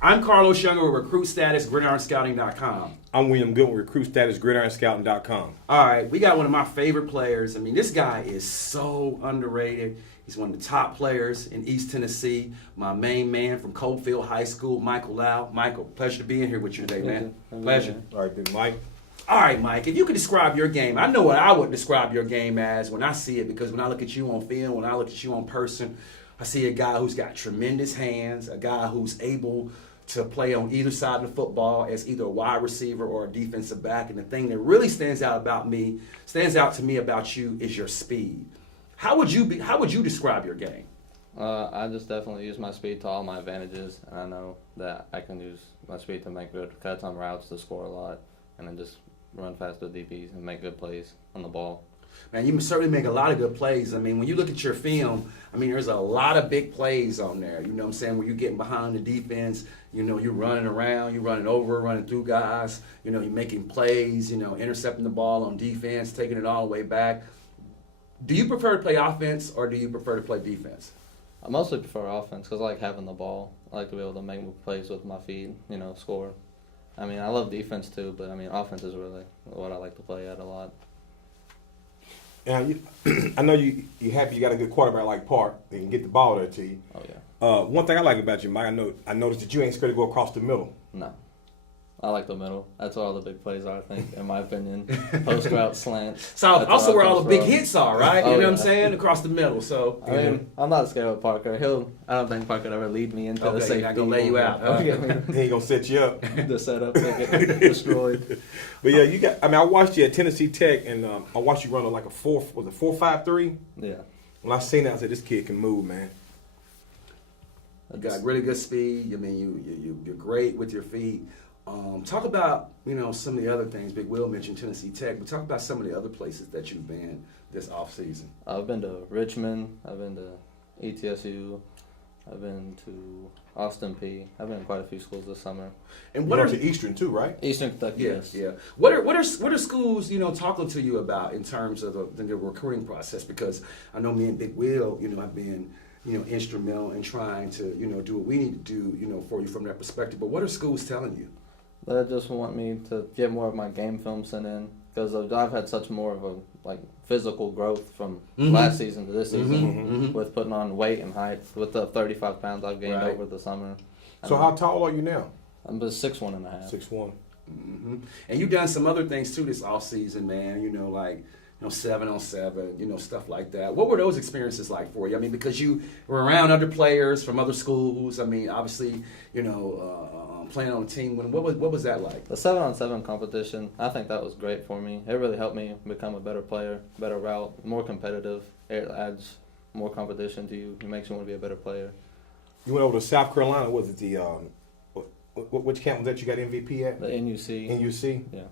I'm Carlos Younger with Recruit Status, GridironScouting.com. I'm William Good with Recruit Status, GridironScouting.com. All right, we got one of my favorite players. I mean, this guy is so underrated. He's one of the top players in East Tennessee. My main man from Coalfield High School, Michael Lowe. Michael, pleasure to be in here with you today, man. Pleasure. All right, then, Mike. All right, Mike, if you could describe your game, I know what I would describe your game as when I see it, because when I look at you on film, when I look at you on person, I see a guy who's got tremendous hands, a guy who's able to play on either side of the football as either a wide receiver or a defensive back. And the thing that really stands out to me about you is your speed. How would you describe your game? I just definitely use my speed to all my advantages, and I know that I can use my speed to make good cuts on routes to score a lot, and then just run fast with DBs and make good plays on the ball. Man, you certainly make a lot of good plays. I mean, when you look at your film, I mean, there's a lot of big plays on there. You know what I'm saying? Where you're getting behind the defense, you know, you're running around, you're running over, running through guys, you know, you're making plays, you know, intercepting the ball on defense, taking it all the way back. Do you prefer to play offense or do you prefer to play defense? I mostly prefer offense because I like having the ball. I like to be able to make plays with my feet, you know, score. I mean, I love defense too, but I mean, offense is really what I like to play at a lot. Now, I know you happy you got a good quarterback like Park that can get the ball there to you. Oh yeah. One thing I like about you, Mike, I noticed that you ain't scared to go across the middle. No. I like the middle. That's where all the big plays are, I think, in my opinion. Post route, slants. So also where all the big hits are, right? Oh, you know what I'm yeah. saying? Across the middle. So I mean, I'm not scared of Parker. I don't think Parker could ever lead me into the safety. Not gonna lay you out. He ain't gonna set you up. The setup, they get destroyed. But yeah, I watched you at Tennessee Tech, and I watched you run like a 4.53. Yeah. When I seen that, I said, this kid can move, man. You got really good speed. I mean, you're great with your feet. Talk about, you know, some of the other things. Big Will mentioned Tennessee Tech, but talk about some of the other places that you've been this off season. I've been to Richmond. I've been to ETSU. I've been to Austin P. I've been to quite a few schools this summer. And You what went are to Eastern too, right? Eastern Kentucky, yes. Yeah. What are schools, you know, talking to you about in terms of the recruiting process? Because I know me and Big Will, you know, I've been, you know, instrumental in trying to, you know, do what we need to do, you know, for you from that perspective. But what are schools telling you? They just want me to get more of my game film sent in because I've had such more of a physical growth from last season to this season with putting on weight and height. With the 35 pounds I've gained over the summer. So how tall are you now? I'm just 6'1.5". 6'1". And you've done some other things too this off season, man. You know, like, you know, 7-on-7, you know, stuff like that. What were those experiences like for you? I mean, because you were around other players from other schools. I mean, obviously, you know, playing on a team. What was that like? The 7-on-7 competition, I think that was great for me. It really helped me become a better player, better route, more competitive. It adds more competition to you. It makes you want to be a better player. You went over to South Carolina. Was it the which camp was that you got MVP at? The NUC. NUC. Yeah.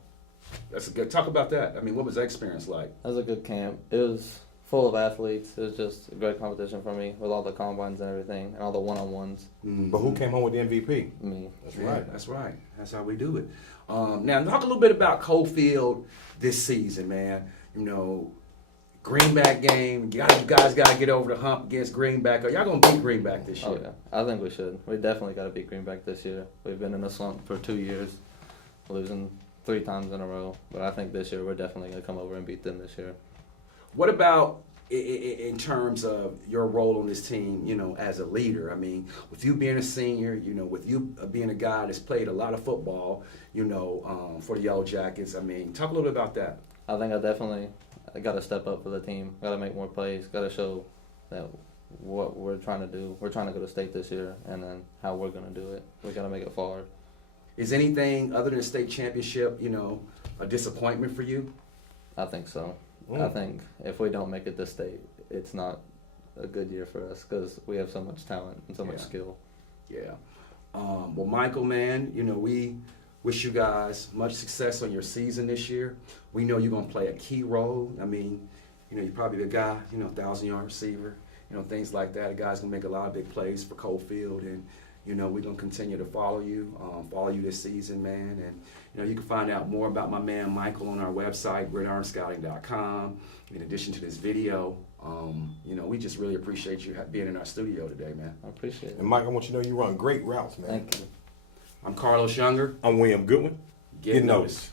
That's a good. Talk about that. I mean, what was that experience like? That was a good camp. It was full of athletes. It was just a great competition for me with all the combines and everything and all the one-on-ones. But who came home with the MVP? Me. That's right. That's right. That's how we do it. Now, talk a little bit about Coalfield this season, man. You know, Greenback game. You guys got to get over the hump against Greenback. Are y'all going to beat Greenback this year? Oh, yeah. I think we should. We definitely got to beat Greenback this year. We've been in a slump for 2 years, losing 3 times in a row. But I think this year we're definitely going to come over and beat them this year. What about in terms of your role on this team, you know, as a leader? I mean, with you being a senior, you know, with you being a guy that's played a lot of football, you know, for the Yellow Jackets, I mean, talk a little bit about that. I think I got to step up for the team. Got to make more plays. Got to show that what we're trying to do. We're trying to go to state this year, and then how we're going to do it. We got to make it far. Is anything other than state championship, you know, a disappointment for you? I think so. I think if we don't make it this state, it's not a good year for us because we have so much talent and so much skill. Yeah. Well, Michael, man, you know, we wish you guys much success on your season this year. We know you're going to play a key role. I mean, you know, you're probably a guy, you know, 1,000-yard receiver, you know, things like that. A guy's going to make a lot of big plays for Coalfield, and you know, we're going to continue to follow you this season, man. And, you know, you can find out more about my man Michael on our website, GridironScouting.com. In addition to this video, you know, we just really appreciate you being in our studio today, man. I appreciate it. And Mike, I want you to know you run great routes, man. Thank you. I'm Carlos Younger. I'm William Goodwin. Get noticed.